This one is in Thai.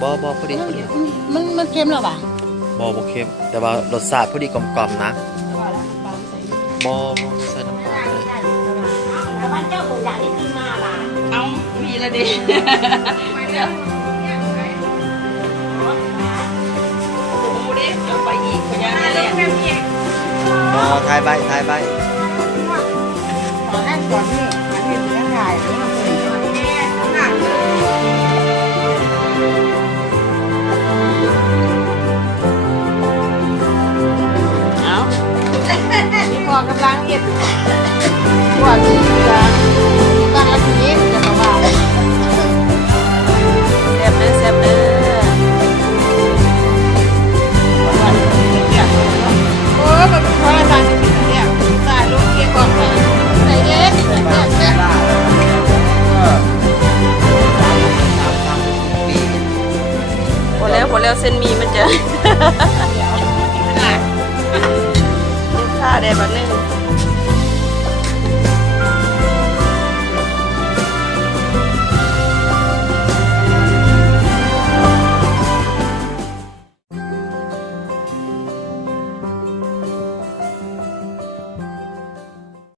บ่พอดีมันเค็มหรอปะบ่เค็มแต่ว่ารสชาติพอดีกลมๆนะบ่ใส่น้ำปลาเลย แล้วบ้านเจ้าตัวใหญ่ที่ขึ้นมาล่ะ เอามีละดิหมูเด้เอาไปอีกพยานนี่แหละ บ่ทายใบ ตอนนั้นก่อนนี่อันนี้เนื้อไก่หรือว่าเป็นแม่หนักเลยเอา มีพอกำลังเย็ดหัวสีเหลืองบางละทีจะมาว่า แซ่บเด้อโอ้มันเป็นเพราะอะไรเนี่ยตายลูกเกี่ยวกับใส่เย็ดเนี่ย พอแล้วเส้นหมีมันจะค่าได้บัดนึง